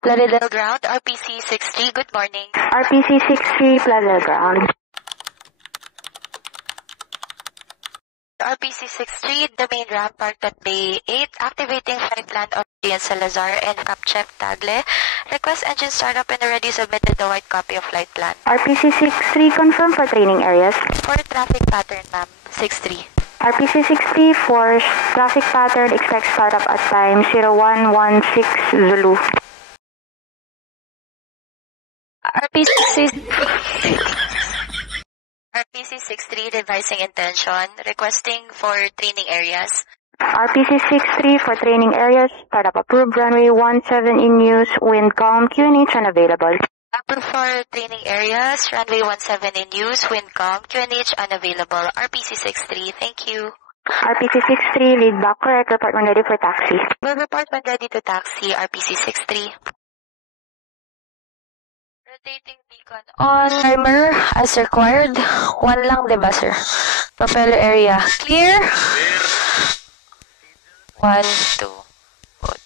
Plaridel Ground, RPC-63, good morning. RPC-63, Plaridel Ground. RPC-63, the main ramp parked at Bay 8, activating flight plan of Ian Salazar and Capchep Tagle. Request engine startup and already submitted the white copy of flight plan. RPC-63, confirm for training areas. For traffic pattern, ma'am, 63. RPC-60 for traffic pattern, expect startup at time 0116 Zulu. RPC-63 revising intention, requesting for training areas. RPC-63 for training areas, startup approved, runway 17 in use, wind calm, QNH unavailable. Approved for training areas, runway 17 in use, wind calm, QNH unavailable. RPC-63, thank you. RPC-63, lead back correct, report when ready for taxi. Will report when ready to taxi, RPC-63. Rotating beacon on. Timer as required. One lang, diba, sir? Propeller area. Clear? 1, 2. Good.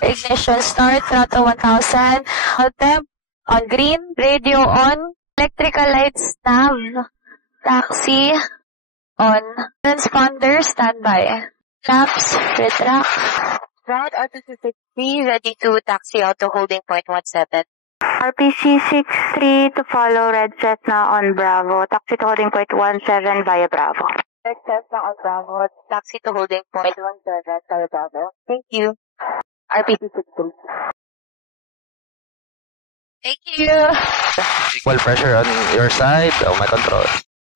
Ignition start. Throttle 1000. Hold temp. On green. Radio on. Electrical lights nav. Taxi. On. Transponder standby. Flaps. Retract. Ground RPC-63 ready to taxi out to holding point 17. RPC-63 to follow red set na on Bravo. Taxi to holding point 17 via Bravo. Red set na on Bravo. Taxi to holding point 17 via Bravo. Thank you. RPC-63. Thank you. Equal pressure on your side. Oh, my control.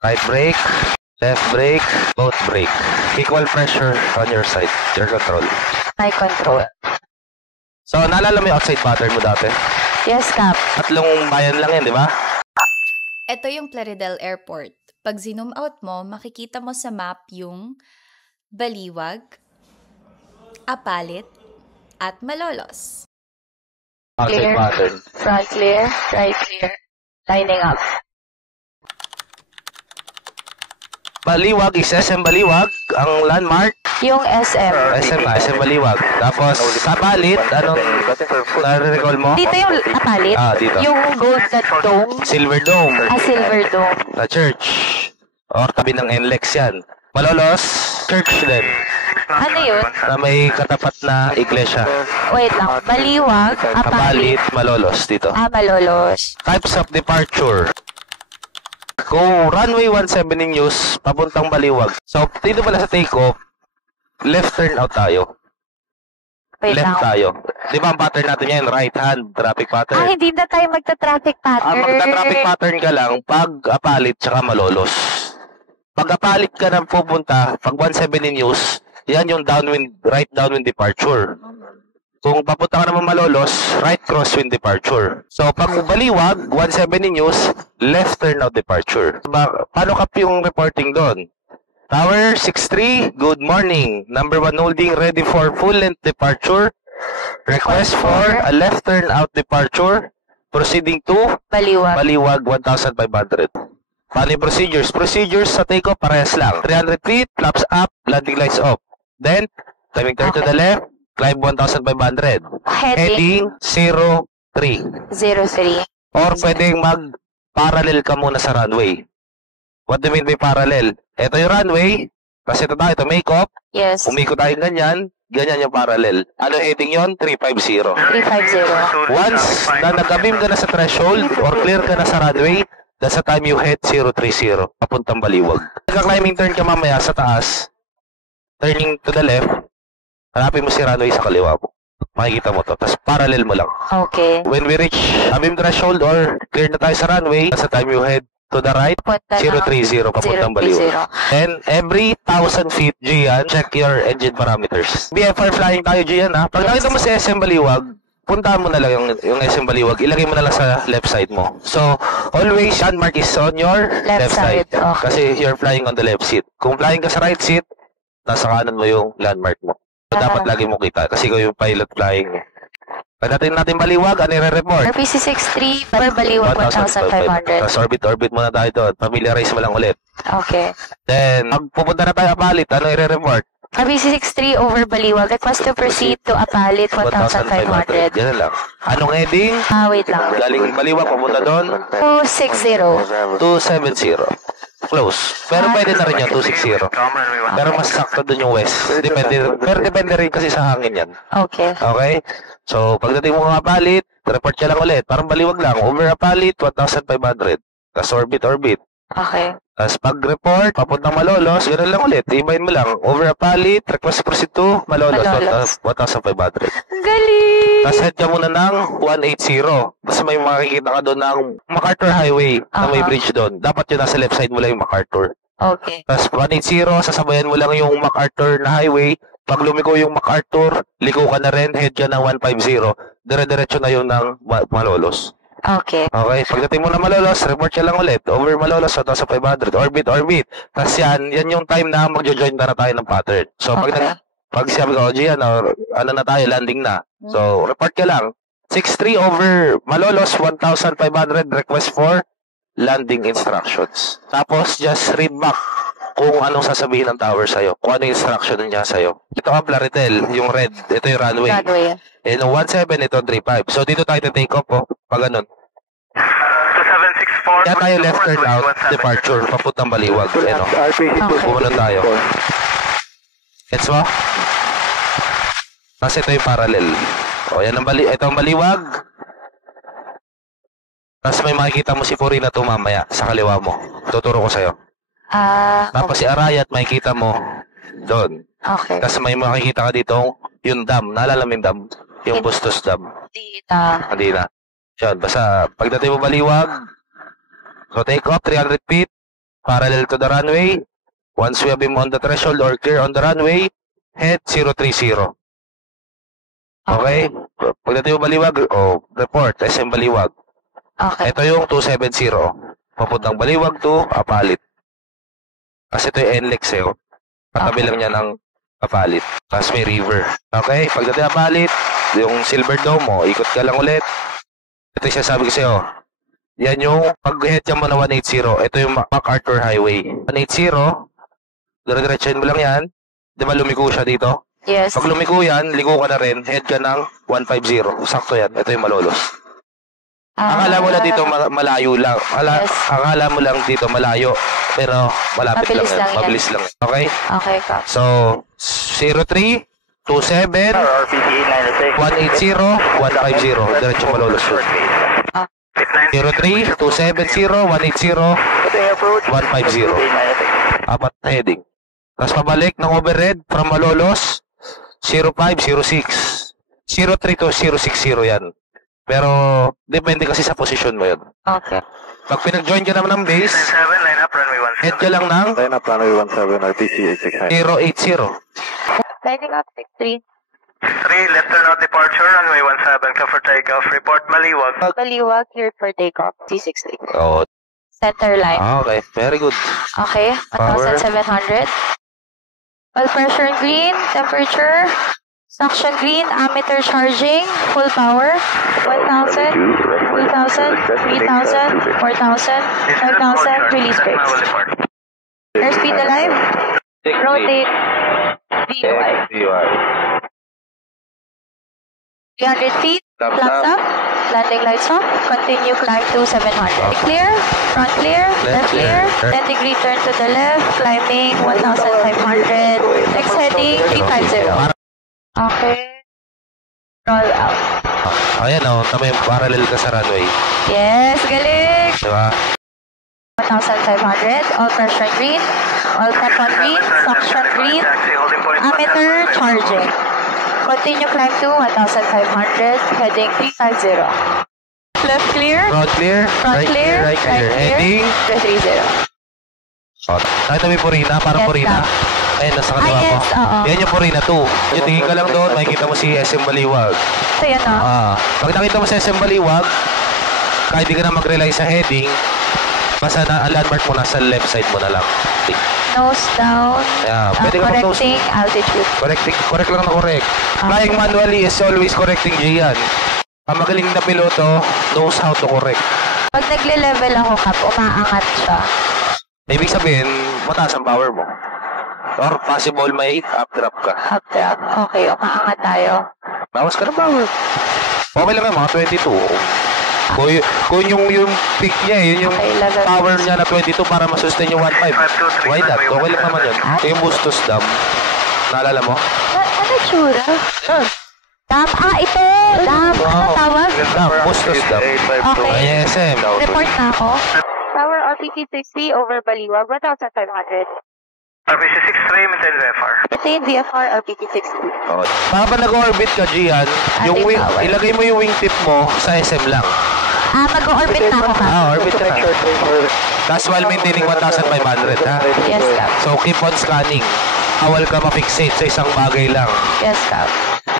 Right brake. Left brake. Both brake. Equal pressure on your side. Your control. My control. So, naalala mo yung outside pattern mo dati? Yes, Cap. Tatlong bayan lang yan, di ba? Ito yung Plaridel Airport. Pag zoom out mo, makikita mo sa map yung Baliwag, Apalit, at Malolos. Outside Clear. pattern. Front clear. Right clear. Lining up. Baliwag is SM Baliwag. Ang landmark. Yung SM. SM Baliwag. Tapos, Apalit. Anong nare-recall mo? Dito yung Apalit. Dito. Yung gold na dome. Silver Dome. Silver dome. Na church. Or tabi ng NLEX yan. Malolos, church din. Ano yun? Na may katapat na iglesia. Wait lang. Baliwag, Apalit. Apalit, Malolos dito. Malolos. Types of departure. Kung runway 17 in use, papuntang Baliwag. So, dito pala sa take-off, left turn out tayo. Wait Left lang. tayo. Di ba ang pattern natin yan? Right hand, traffic pattern. Hindi na tayo magta-traffic pattern. Magta-traffic pattern ka lang pag Apalit tsaka Malolos. Pag Apalit ka na pupunta, pag 17 in use, yan yung downwind, right downwind departure. Kung papunta ka naman Malolos, right crosswind departure. So, pag Baliwag, 17 in use, left turn out departure. Paano ka yung reporting doon? Tower 63, good morning. Number 1 holding, ready for full length departure. Request for a left turn out departure. Proceeding to Baliwag 1,500. Paano yung procedures? Procedures sa takeoff, parehas lang. 300 feet, flaps up, landing lights off. Then, timing turn to the left, climb 1,500. Heading 03. 03. Or pwedeng mag-parallel ka muna sa runway. What do you mean by parallel? Ito yung runway. Kasi ito make off. Yes. Umikot tayo ganyan. Ganyan yung parallel. Ano heading yon? 350. 350. Once na nag-beam ka na sa threshold or clear ka na sa runway, that's the time you head 030. Papuntang Baliwag. Nagka-climbing turn ka mamaya sa taas. Turning to the left. Hanapin mo si runway sa kaliwa mo. Makikita mo to. Tapos parallel mo lang. Okay. When we reach beam threshold or clear na tayo sa runway, that's the time you head to the right, 030, papuntang Baliwag. And every 1,000 feet, Gian, check your engine parameters. BFR flying tayo, Gian, ha? Pag nakita mo sa SM Baliwag, puntahan mo na lang yung SM Baliwag, ilagay mo na lang sa left side mo. So, always, landmark is on your left side. Okay. Kasi you're flying on the left seat. Kung flying ka sa right seat, nasa kanan mo yung landmark mo. So, dapat lagi mo kita kasi ikaw yung pilot flying. Pagdating natin Baliwag, ano i-report? RPC-63, Baliwag 1,500. Tapos orbit muna tayo doon. Familiarize mo lang ulit. Okay. Then, pag pupunta na tayo Apalit, ano i-report? RBC63 over Baliwag. Request to proceed to Apalit 1,500. Yan lang. Anong heading? Wait lang. Galing Baliwag, papunta doon? 260. 270. Close. Pero pwede na rin yan, 260. Pero mas sakto doon yung west. Pero depende rin kasi sa hangin yan. Okay. Okay? So, pagdating mo ng Apalit, report ka lang ulit. Parang Baliwag lang. Over Apalit, 1,500. Tapos orbit. Okay. Tapos pag-report, papuntang Malolos, ganoon lang ulit. Ibayin mo lang. Over Apalit, request proceed to Malolos, Malolos. 1,500. Ang galing! Tapos head ka muna ng 180. Tapos may makikita ka doon ng MacArthur Highway na may bridge doon. Dapat yun nasa left side mo lang yung MacArthur. Okay. Tapos 180, sasabayan mo lang yung MacArthur na highway. Pag lumiko yung MacArthur, liko ka na rin, head ka ng 150. Dire-diretso na yun ng Malolos. Okay. Okay, pagdating mo na Malolos, report ka lang ulit. Over Malolos, 1,500. Orbit. Tapos yan yung time na magjo-join na tayo ng pattern. So, pag sabi ko, Gian, ano na tayo, landing na. So, report ka lang. 6-3 over Malolos, 1,500. Request for landing instructions. Tapos, just read back kung anong sasabihin ng tower sa'yo. Kung ano yung instruction niya sa'yo. Ito ang Plaritel, yung red. Ito yung runway. And 17, ito 35. So, dito tayo take off, pag ganun. 2764. Kaya tayo left turn out, departure, papuntang Baliwag. Ano? Pumunod tayo. Gets mo? Tapos ito yung parallel. O, yan ito ang Baliwag. Tapos may makikita mo si Purina to mamaya sa kaliwa mo. Tuturo ko sa'yo. Tapos si Arayat, makikita mo doon. Okay. Tapos may makikita ka dito yung dam. Naalala mo yung dam? Yung Bustos Dam. Hindi na. Yan, basta pagdating mo Baliwag, so take off 300 feet, parallel to the runway. Once we have him on the threshold or clear on the runway, head 030. Okay? Pagdating mo Baliwag, report, SM Baliwag. Okay. Ito yung 270. Papuntang Baliwag to Apalit. Kasi ito yung NLEX Katabi lang niya ng Apalit. Tapos may river. Okay? Pagdating Apalit, yung Silver Dome mo, ikot ka lang ulit. Ito yung sabi ko sa'yo. Yan yung pag-head ka mo na 180. Ito yung MacArthur Highway. 180, dire-diretsuhin mo lang yan. Di ba lumiko siya dito? Yes. Pag lumiko yan, liko ka na rin, head ka ng 150. Sakto yan. Ito yung Malolos. Akala mo lang dito malayo lang. Yes. Akala mo lang dito malayo. Pero malapit Mabilis lang yan. lang yan. Mabilis lang. Okay? Okay, Kap. So, 03, 27, 180, 150. Diretso Malolos yun. 03, 270, 180, 150. Apat na heading. Tapos pabalik ng overhead from Malolos, 0506. 03 to 060 yan. Pero, depende kasi sa position mo yun. Okay. Pag pinag-join ka naman ng base, head ka lang ng Line up runway 17, RTC 869. 080. Lighting up 63. 3, left turn out departure, runway 17, clear for takeoff, report Baliwag. Baliwag, cleared for takeoff. C63. Oh, Center line. okay. Very good. Okay. Power. 1,700. Oil pressure green. Temperature. Suction green. Ammeter charging. Full power. 1,000. 2,000. 3,000. 4,000. 5,000. Release brakes. Airspeed alive. Rotate. DUI. 300 feet. Thumbs Flaps up. Landing lights off. Continue climb to 700. Clear. Front clear. Left clear. 10 degree turn to the left. Climbing 1,500. Next heading 350. Okay. Roll out. Ayan tama yung parallel ka sa runway. Yes, galing. Diba? 1,500. All pressure green. All tap on green. Suction green. Ammeter charging. Continue climb to 1,500. Heading 350. Left clear. Front clear. Front clear. Right clear. Heading. 330. Nakita mo yung Purina? Parang Yes, Purina. Ayun, nasa kaliwa mo. yes, oo. Yan yung Purina 2. Yung tingin ka lang doon, makikita mo si SM Baliwag. So, yan Pag nakita mo si SM Baliwag, kahit di ka na mag-rely sa heading, basta na landmark mo nasa left side mo na lang. Nose down. Yeah, pwede ka mag-nose. Correcting altitude. Correct lang na correct. Flying manually is always correcting Gian. Ang magaling na piloto knows how to correct. Pag nagle-level ako, Kap, umaangat siya. Ibig sabihin, mataas ang power mo. Or possible may updrap ka. Updrap. Okay, umaangat tayo. Bawas ka ng power. Okay lang yan, mga 22. Kung yung peak niya, yun yung Okay, lagay. power niya na 22 para masustain yung 1.5. Why not? Okay lang naman yun. Yung Bustos Dam. Naalala mo? Ano tsura? Yan. Dam. Ito! Dam. Ano tawag? Dam. Bustos Dam. Okay. Ay, SM. Report na ako. Tower RPC 60 over Baliwag, 1,500. RPC 63, maintain VFR. Maintain VFR RPC 60. Oh. Kapag nag-orbit ka, Gian, yung Ating power. ilagay mo yung wingtip mo sa SM lang. Mag-orbit na ako, Cap. Orbit ka na. That's while maintaining 1,500, ha? Yes, Cap. So, keep on scanning. Awal ka ma-fixate sa isang bagay lang. Yes, Cap.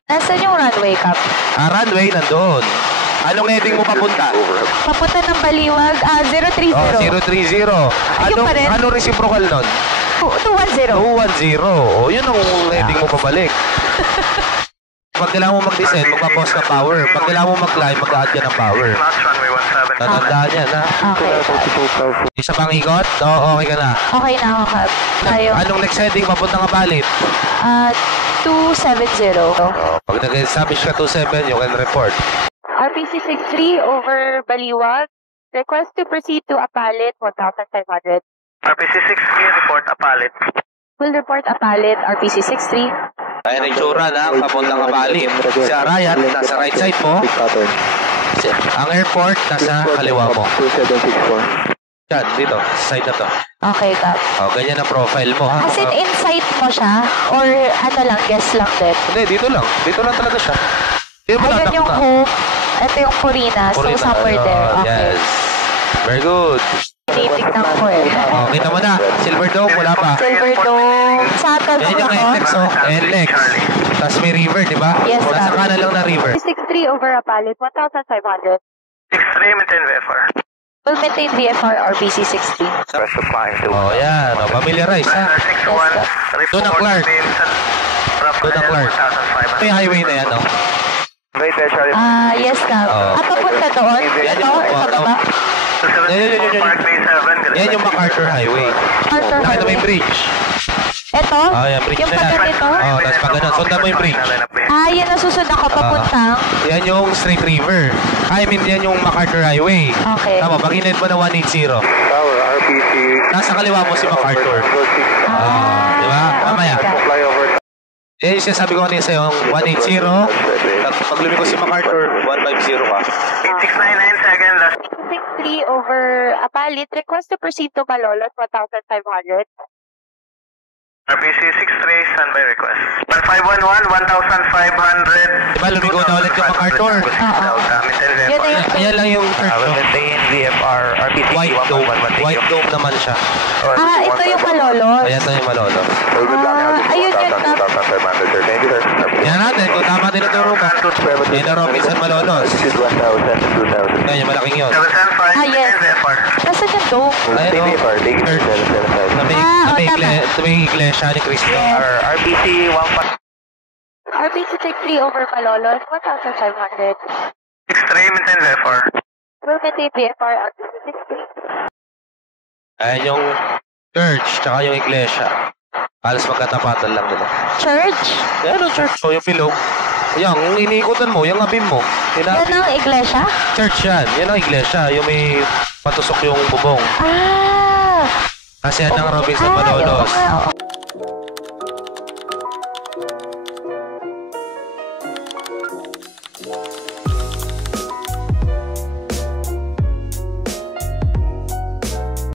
Nasaan yung runway, Cap? Runway, nandoon. Anong heading mo papunta? Papunta ng Baliwag, 030. Oh, 030. Ayun pa rin. Anong reciprocal nun? 210. 210. Oh, yun ang heading mo pabalik. Pag kailangan mo mag-descend, magpa-pause ka power. Pag kailangan mo mag-climb, mag-a-add ka ng power. Last runway 17. Tatandaan yan, ha? Okay, Cap. Isa pang ikot? Oo, okay ka na. Okay na ako, Cap. Tayo. Anong next heading papunta nga palit? 270. Pag nag-establish ka 27, you can report. RPC 63 over Baliwag. Request to proceed to Apalit, 1,500. RPC 63, report Apalit. Will report Apalit, RPC 63. Ayan ang itsura na papuntang kapalit. Si Arayat, nasa right side mo. Ang airport, nasa kaliwa mo. Yan, dito. Side na to. Okay, Cap. O, ganyan ang profile mo, ha? As in, insight mo siya? Or ano lang, guess lang din? Hindi, dito lang. Dito lang talaga siya. Hindi mo Ayun tatak yung na. home. Ito yung Purina. So, Purina. somewhere there. Okay. Yes. Very good. Tinitignan ko eh. O, kita mo na. Silver Dome, wala pa. Silver Dome. Sa atas Yan yung ako. NLEX, oh. NLEX. Tapos may river, di ba? Yes, Nasa ma'am. kanan lang na river. 63 over Apalit, 1,500. 63, maintain VFR. Will maintain VFR RBC 60. Press flying to. O, yan. O, familiarize, ha? 61, Doon ang Clark. Doon ang Clark. Ito yung highway na yan, oh. Yes, Cap. Oo. Papunta doon? Yan Ito? yung- Sa baba? Yan yung MacArthur Highway. Arthur Nakita mo Highway. yung bridge? Ito? Yan, bridge Yung na yan. pagganito? Tapos pag ganun, sundan mo yung bridge. Yan ang susunod ako papuntang. Yan yung Straight River. I mean, yan yung MacArthur Highway. Okay. Tama, pag hined mo na 180. Tower, RPC. Nasa kaliwa mo si MacArthur. Di ba? Mamaya. Yan yung sinasabi ko kanina sa'yo, yung 180. Pag lumiko si MacArthur, 150 ka. 8699 seconds, last 63 over Apalit. Request to proceed to Malolos, 1,500. RPC 63, standby request. 1511, 1,500. Diba, lumigo na ulit yung MacArthur. Yun na yung... Ayan lang yung church, no? Maintain VFR, RPC White dome. White dome naman siya. ito yung Malolos. Ayan na yung malolo. Ayun yun, Cap. Yan natin, kung tama din ito rupa. Yan na Robinson Malolos. Ayan yung malaking yun. 775, Yes. maintain VFR. Nasaan yung dome? Ayun o. Sa may iglesia ni Cristo. RPC 15. RPC 63 over Malolos, 1,500. 63, maintain VFR. Will maintain VFR RPC 63. Ayan yung church, tsaka yung iglesia. Halos magkatapatan lang nila. Church? Yan ang church. O, yung pilog. Yan, yung iniikutan mo, yung abim mo. Yan ang iglesia? Church yan. Yan ang iglesia. Yung may patusok yung bubong. Ah! Kasi yan ang Robinson Malolos. Oo nga.